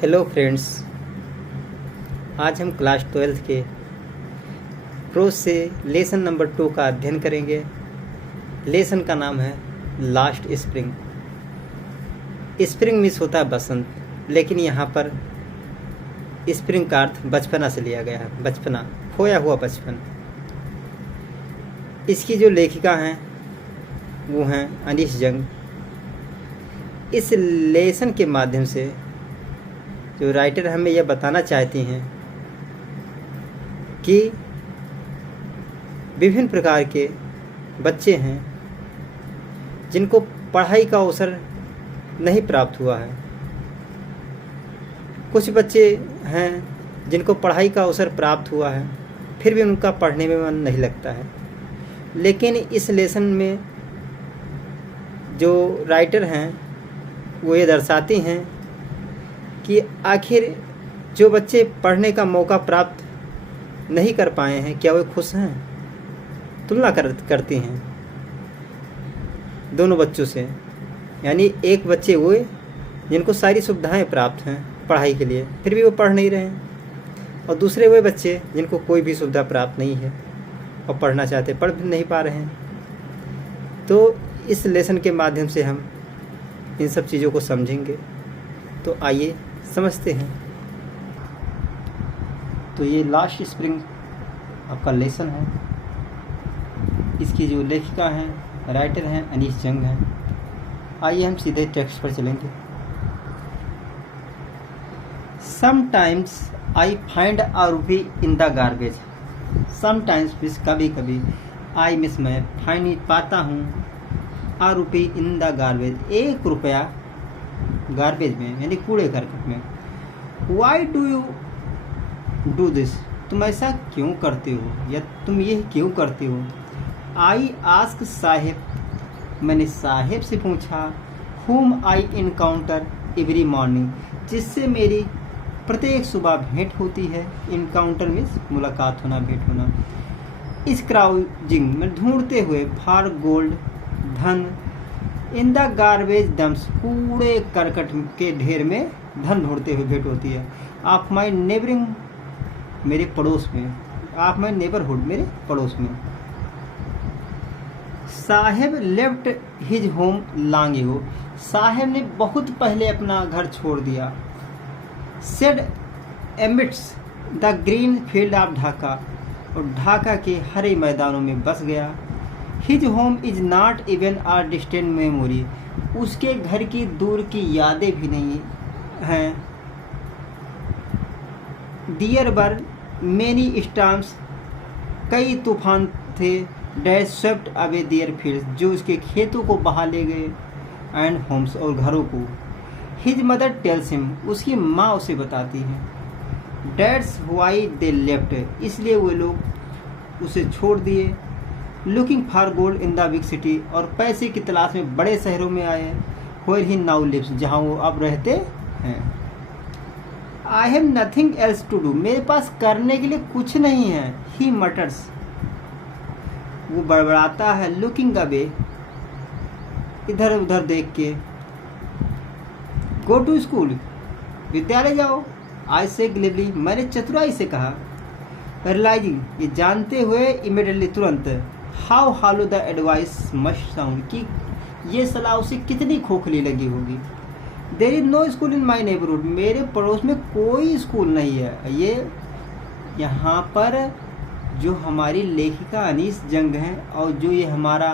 Hello friends, आज हम class 12 के प्रोज से लेसन नंबर 2 का अध्ययन करेंगे। लेसन का नाम है लास्ट स्प्रिंग। स्प्रिंग मिस होता है बसंत, लेकिन यहाँ पर स्प्रिंग का अर्थ बचपना से लिया गया है। बचपना, खोया हुआ बचपन। इसकी जो लेखिका हैं वो हैं अनीश जंग। इस लेसन के माध्यम से जो राइटर हमें यह बताना चाहती हैं कि विभिन्न प्रकार के बच्चे हैं जिनको पढ़ाई का अवसर नहीं प्राप्त हुआ है। कुछ बच्चे हैं जिनको पढ़ाई का अवसर प्राप्त हुआ है, फिर भी उनका पढ़ने में मन नहीं लगता है। लेकिन इस लेसन में जो राइटर हैं वो ये दर्शाती हैं कि आखिर जो बच्चे पढ़ने का मौका प्राप्त नहीं कर पाए हैं, क्या वे खुश हैं? तुलना करती हैं दोनों बच्चों से। यानी एक बच्चे वो जिनको सारी सुविधाएं प्राप्त हैं पढ़ाई के लिए, फिर भी वो पढ़ नहीं रहे हैं, और दूसरे वे बच्चे जिनको कोई भी सुविधा प्राप्त नहीं है और पढ़ना चाहते, पढ़ भी नहीं पा रहे हैं। तो इस लेसन के माध्यम से हम इन सब चीज़ों को समझेंगे। तो आइए समझते हैं। तो ये लास्ट स्प्रिंग आपका लेसन है। इसकी जो लेखिका हैं, राइटर हैं, अनीश जंग हैं। आइए हम सीधे टेक्स्ट पर चलेंगे। समटाइम्स आई फाइंड अ रूपी in the garbage. Sometimes miss कभी कभी, आई मिस मैं, फाइंड पाता हूँ, अ रूपी इन द गार्बेज, 1 रुपया गार्बेज में, यानी कूड़े करकट में। Why do you do this? तुम ऐसा क्यों करते हो, या तुम ये क्यों करते हो? आई आस्क साहेब, मैंने साहेब से पूछा। whom आई इनकाउंटर एवरी मॉर्निंग, जिससे मेरी प्रत्येक सुबह भेंट होती है। इनकाउंटर मीन्स मुलाकात होना, भेंट होना। इस क्राउजिंग में ढूंढते हुए, फॉर गोल्ड धन, इन द गार्बेज डम्प्स, कूड़े करकट के ढेर में धन ढूंढते हुए भेंट होती है। ऑफ माई नेबरिंग, मेरे पड़ोस में। ऑफ माई नेबरहुड, मेरे पड़ोस में। Saheb left his home long ago, Saheb ने बहुत पहले अपना घर छोड़ दिया। Said amidst the green field of Dhaka, और ढाका के हरे मैदानों में बस गया। His home is not even a distant memory, उसके घर की दूर की यादें भी नहीं हैं। डियर वर मेनी स्टॉर्म्स, कई तूफान थे। Dash swept away there fields, जो उसके खेतों को बहा ले गए। एंड होम्स, और घरों को। हिज मदर टेल्स हिम, उसकी माँ उसे बताती है। डैट्स व्हाई दे लेफ्ट, इसलिए वो लोग उसे छोड़ दिए। Looking for gold in the big city, और पैसे की तलाश में बड़े शहरों में आए। वेयर ही नाउ लिव्स, जहाँ वो अब रहते हैं। I have nothing else to do, मेरे पास करने के लिए कुछ नहीं है। ही मटर्स, वो बड़बड़ाता है। लुकिंग अवे, इधर उधर देख के। गो टू स्कूल, विद्यालय जाओ। आई से ग्लेवली, मैंने चतुराई से कहा। रियलाइजिंग, ये जानते हुए, इमीडिएटली, तुरंत। How hollow the advice must sound, कि ये सलाह उसे कितनी खोखली लगी होगी। There is no school in my neighbourhood, मेरे पड़ोस में कोई स्कूल नहीं है। ये यहाँ पर जो हमारी लेखिका अनीश जंग हैं, और जो ये हमारा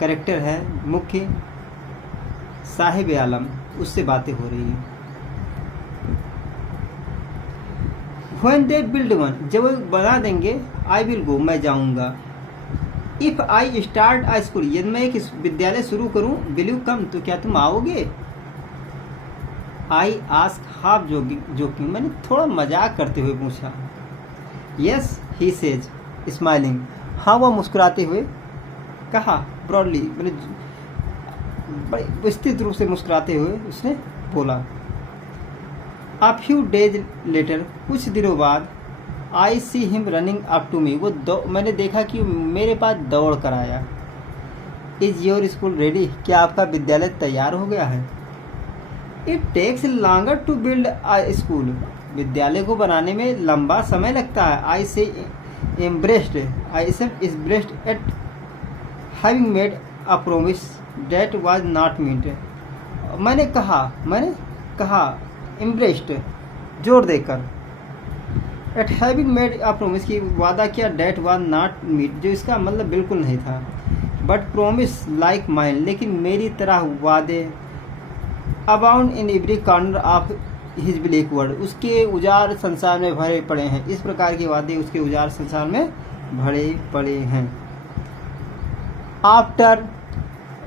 कैरेक्टर है मुख्य साहिब आलम, उससे बातें हो रही हैं। When they build one, जब वो बना देंगे, I will go, मैं जाऊंगा। If I start a school, यदि मैं एक विद्यालय शुरू करूं, will you come, तो क्या तुम आओगे? I ask half joking, मैंने थोड़ा मजाक करते हुए पूछा। Yes, he says, smiling, हाँ, वह मुस्कुराते हुए कहा। ब्रॉडली, मैंने बड़े विस्तृत रूप से मुस्कुराते हुए उसने बोला। A few days later, कुछ दिनों बाद, I see him running up to me, वो मैंने देखा कि मेरे पास दौड़ कर आया। Is your school ready, क्या आपका विद्यालय तैयार हो गया है? It takes longer to build a school. विद्यालय को बनाने में लंबा समय लगता है। I say embarrassed at having made a promise that was not met. मैंने कहा इम्ब्रेस्ड जोर देकर, at having made a promise की वादा किया, डेट वाज नॉट मीट जो इसका मतलब बिल्कुल नहीं था। बट प्रोमिस लाइक माइन लेकिन मेरी तरह वादे, abound in every corner of his black world उसके उजाड़ संसार में भरे पड़े हैं। इस प्रकार के वादे उसके उजाड़ संसार में भरे पड़े हैं।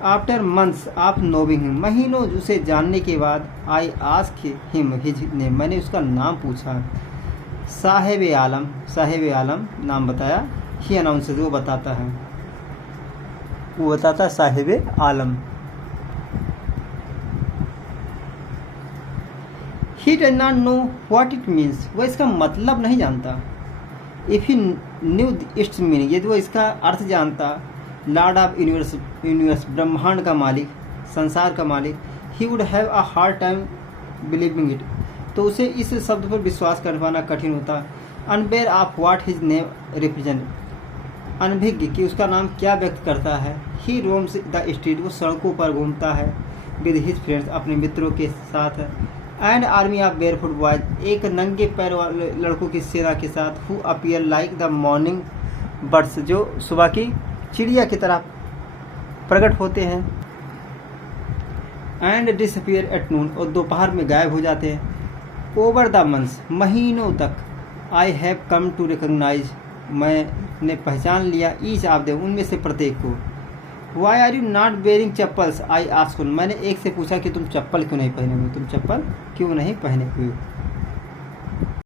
आफ्टर मंथ्स ऑफ नोविंग हिम महीनों उसे जानने के बाद, I ask him his name मैंने उसका नाम पूछा। साहेब आलम नाम बताया। ही अनाउंसेस वो बताता है Saheb Alam. He does not know what it means वह इसका मतलब नहीं जानता। If he knew its meaning यदि वह इसका अर्थ जानता, लॉर्ड ऑफ यूनिवर्स ब्रह्मांड का मालिक, संसार का मालिक, he would have a hard time believing it तो उसे इस शब्द पर विश्वास कर पाना कठिन होता। Unaware of what his name represent अनभिज्ञ कि उसका नाम क्या व्यक्त करता है। ही रोम्स द स्ट्रीट वो सड़कों पर घूमता है। विद हिज फ्रेंड्स अपने मित्रों के साथ। And army of barefoot boys एक नंगे पैर वाले लड़कों की सेना के साथ। Who appear like the morning birds जो सुबह की चिड़िया की तरह प्रकट होते हैं। एंड डिसअपीयर एट नून और दोपहर में गायब हो जाते हैं। ओवर द मंथ्स महीनों तक। I have come to recognise मैंने पहचान लिया ईच ऑफ देम उनमें से प्रत्येक को। Why are you not wearing chappals I asked मैंने एक से पूछा कि तुम चप्पल क्यों नहीं पहने हुए, तुम चप्पल क्यों नहीं पहने हुए।